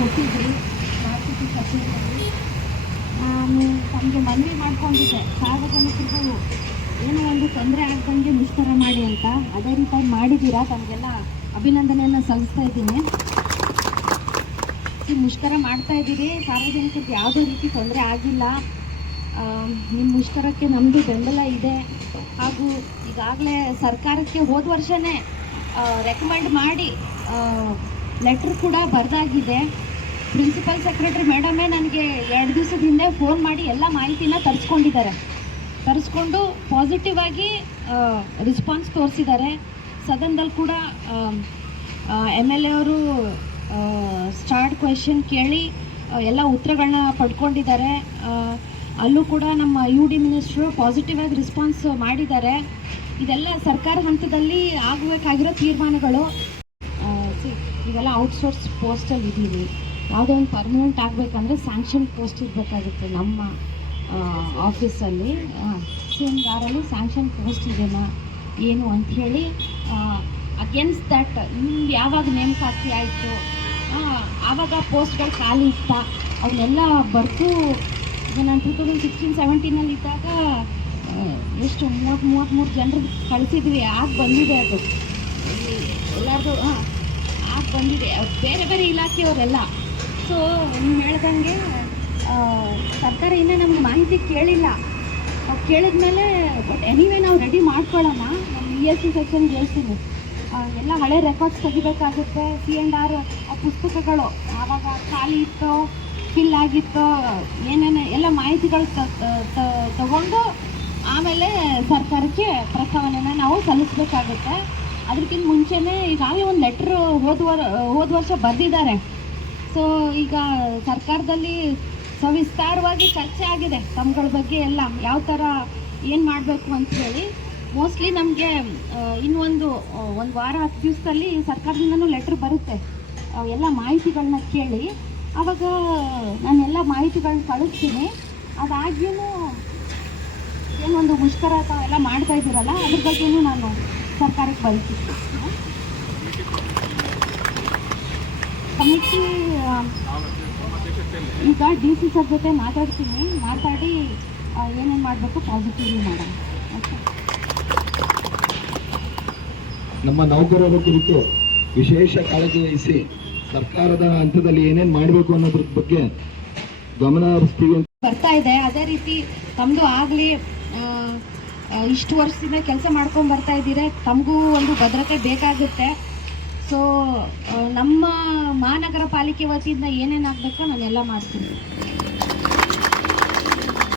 T P ಕಚೇರಿಯಲ್ಲಿ ನಾನು ತಮಗೆ ಮನವಿ ಮಾಡ್ಕೊಂಡಿದ್ದೆ ಸಾರ್ವಜನಿಕರಿಗೂ ಏನೋ ಒಂದು ತೊಂದರೆ ಆಗ್ದಂಗೆ ಮುಷ್ಕರ ಮಾಡಿ ಅಂತ ಅದೇ ರೀತಿ ಮಾಡಿದ್ದೀರಾ ತಮಗೆಲ್ಲ ಅಭಿನಂದನೆಯನ್ನು ಸಲ್ಲಿಸ್ತಾ ಇದ್ದೀನಿ ಈ ಮುಷ್ಕರ ಮಾಡ್ತಾ ಇದ್ದೀರಿ ಸಾರ್ವಜನಿಕರಿಗೆ ಯಾವುದೇ ರೀತಿ ತೊಂದರೆ ಆಗಿಲ್ಲ ನಿಮ್ಮ ಮುಷ್ಕರಕ್ಕೆ ನಮ್ಮದು ಬೆಂಬಲ ಇದೆ ಹಾಗೂ ಈಗಾಗಲೇ ಸರ್ಕಾರಕ್ಕೆ ಹೋದ ವರ್ಷನೇ ರೆಕಮೆಂಡ್ ಮಾಡಿ ಲೆಟ್ರ್ ಕೂಡ ಬರೆದಾಗಿದೆ ಪ್ರಿನ್ಸಿಪಲ್ ಸೆಕ್ರೆಟರಿ ಮೇಡಮೇ ನನಗೆ ಎರಡು ದಿವಸದ ಹಿಂದೆ ಫೋನ್ ಮಾಡಿ ಎಲ್ಲ ಮಾಹಿತಿನ ತರಿಸ್ಕೊಂಡಿದ್ದಾರೆ. ತರಿಸ್ಕೊಂಡು ಪಾಸಿಟಿವ್ ಆಗಿ ರೆಸ್ಪಾನ್ಸ್ ತೋರಿಸಿದ್ದಾರೆ. ಸದನದಲ್ಲಿ ಕೂಡ ಎಂ ಎಲ್ ಎ ಅವರು ಸ್ಟಾರ್ಟ್ ಕ್ವೆಶನ್ ಕೇಳಿ ಎಲ್ಲ ಉತ್ತರಗಳನ್ನ ಪಡ್ಕೊಂಡಿದ್ದಾರೆ. ಅಲ್ಲೂ ಕೂಡ ನಮ್ಮ ಯು ಡಿ ಮಿನಿಸ್ಟ್ರು ಪಾಸಿಟಿವ್ ಆಗಿ ರೆಸ್ಪಾನ್ಸ್ ಮಾಡಿದ್ದಾರೆ. ಇದೆಲ್ಲ ಸರ್ಕಾರ ಹಂತದಲ್ಲಿ ಆಗಬೇಕಾಗಿರೋ ತೀರ್ಮಾನಗಳು ಇವೆಲ್ಲ ಔಟ್ಸೋರ್ಸ್ ಪೋಸ್ಟಲ್ಲಿ ಇದ್ದೀವಿ. ಯಾವುದೋ ಒಂದು ಪರ್ಮನೆಂಟ್ ಆಗಬೇಕಂದ್ರೆ ಸ್ಯಾಂಕ್ಷನ್ ಪೋಸ್ಟ್ ಇರಬೇಕಾಗುತ್ತೆ ನಮ್ಮ ಆಫೀಸಲ್ಲಿ ಸಿ ಎಂ ಗಾರಲ್ಲಿ ಸ್ಯಾಂಕ್ಷನ್ ಪೋಸ್ಟ್ ಇದೆಯಾ ಏನು ಅಂಥೇಳಿ ಅಗೇನ್ಸ್ಟ್ ದಟ್ ನಿಮ್ಗೆ ಯಾವಾಗ ನೇಮಕಾತಿ ಆಯಿತು ಆವಾಗ ಪೋಸ್ಟ್ಗಳು ಖಾಲಿ ಇತ್ತ? ಅವನ್ನೆಲ್ಲ ಬರ್ತು ನಾನು ಟೂ ತೌಸಂಡ್ ಸಿಕ್ಸ್ಟೀನ್ ಸೆವೆಂಟೀನಲ್ಲಿ ಇದ್ದಾಗ ಎಷ್ಟು, ಮೂವತ್ತು, ಮೂವತ್ತ್ಮೂರು ಜನರು ಕಳಿಸಿದ್ವಿ, ಆಗ ಬಂದಿದೆ ಅದು. ಎಲ್ಲರದು ಹಾಂ ಆಗ ಬಂದಿದೆ. ಬೇರೆ ಬೇರೆ ಇಲಾಖೆಯವರೆಲ್ಲ ಸೊ, ನೀವು ಹೇಳ್ದಂಗೆ ಸರ್ಕಾರ ಇನ್ನೂ ನಮ್ಗೆ ಮಾಹಿತಿ ಕೇಳಿಲ್ಲ. ಅವ್ರು ಕೇಳಿದ್ಮೇಲೆ ಬಟ್ ಎನಿವೇ ನಾವು ರೆಡಿ ಮಾಡ್ಕೊಳ್ಳೋಣ. ನಮ್ಮ ಇ ಎಸ್ ಸಿ ಸೆಕ್ಷನ್ಗೆ ಹೇಳ್ತೀನಿ ಎಲ್ಲ ಹಳೆ ರೆಕಾರ್ಡ್ಸ್ ತೆಗಿಬೇಕಾಗುತ್ತೆ. ಸಿ ಆ್ಯಂಡ್ ಆರ್ ಆ ಪುಸ್ತಕಗಳು ಆವಾಗ ಖಾಲಿ ಇತ್ತು ಫಿಲ್ ಆಗಿತ್ತು, ಏನೇನು ಎಲ್ಲ ಮಾಹಿತಿಗಳು ತಗೊಂಡು ಆಮೇಲೆ ಸರ್ಕಾರಕ್ಕೆ ಪ್ರಸ್ತಾವನೆನ ನಾವು ಸಲ್ಲಿಸಬೇಕಾಗುತ್ತೆ. ಅದಕ್ಕಿಂತ ಮುಂಚೆನೇ ಈಗಾಗಲೇ ಒಂದು ಲೆಟ್ರ್ ಹೋದ ವರ್, ಹೋದ ವರ್ಷ ಬರೆದಿದ್ದಾರೆ. ಸೊ ಈಗ ಸರ್ಕಾರದಲ್ಲಿ ಸವಿಸ್ತಾರವಾಗಿ ಚರ್ಚೆ ಆಗಿದೆ ತಮ್ಗಳ ಬಗ್ಗೆ ಎಲ್ಲ. ಯಾವ ಥರ ಏನು ಮಾಡಬೇಕು ಅಂತ ಹೇಳಿ. ಮೋಸ್ಟ್ಲಿ ನಮಗೆ ಇನ್ನೊಂದು ಒಂದು ವಾರ, ಹತ್ತು ದಿವಸದಲ್ಲಿ ಸರ್ಕಾರದಿಂದನೂ ಲೆಟ್ರ್ ಬರುತ್ತೆ. ಎಲ್ಲ ಮಾಹಿತಿಗಳನ್ನ ಕೇಳಿ. ಆವಾಗ ನಾನೆಲ್ಲ ಮಾಹಿತಿಗಳನ್ನ ಕಳಿಸ್ತೀನಿ. ಅದಾಗ್ಯೂ ಏನೊಂದು ಮುಷ್ಕರ ಎಲ್ಲ ಮಾಡ್ತಾ ಇದ್ದೀರಲ್ಲ, ಅದ್ರ ಬಗ್ಗೆನೂ ನಾನು ಸರ್ಕಾರಕ್ಕೆ ಬಯಸ್ತೀನಿ ಕಮಿಟಿ ಈಗ ಡಿ ಸಿ ಸರ್ ಜೊತೆ ಮಾತಾಡ್ತೀನಿ. ಮಾತಾಡಿ ಏನೇನು ಮಾಡಬೇಕು ಪಾಸಿಟಿವ್ಲಿ ಮಾಡೋಣ. ನಮ್ಮ ನೌಕರರ ಕುರಿತು ವಿಶೇಷ ಕಾಳಜಿ ವಹಿಸಿ ಸರ್ಕಾರದ ಹಂತದಲ್ಲಿ ಏನೇನು ಮಾಡಬೇಕು ಅನ್ನೋದ್ರ ಬಗ್ಗೆ ಗಮನ ಹರಿಸ್ತೀವಿ ಬರ್ತಾ ಇದೆ. ಅದೇ ರೀತಿ ತಮ್ಮದು ಆಗಲಿ ಇಷ್ಟು ವರ್ಷದಿಂದ ಕೆಲಸ ಮಾಡ್ಕೊಂಡು ಬರ್ತಾ ಇದ್ದೀರಾ. ತಮಗೂ ಒಂದು ಭದ್ರತೆ ಬೇಕಾಗುತ್ತೆ. ಸೊ ನಮ್ಮ ಮಹಾನಗರ ಪಾಲಿಕೆ ವತಿಯಿಂದ ಏನೇನು ಆಗಬೇಕೋ ನಾನೆಲ್ಲ ಮಾಡ್ತೀನಿ.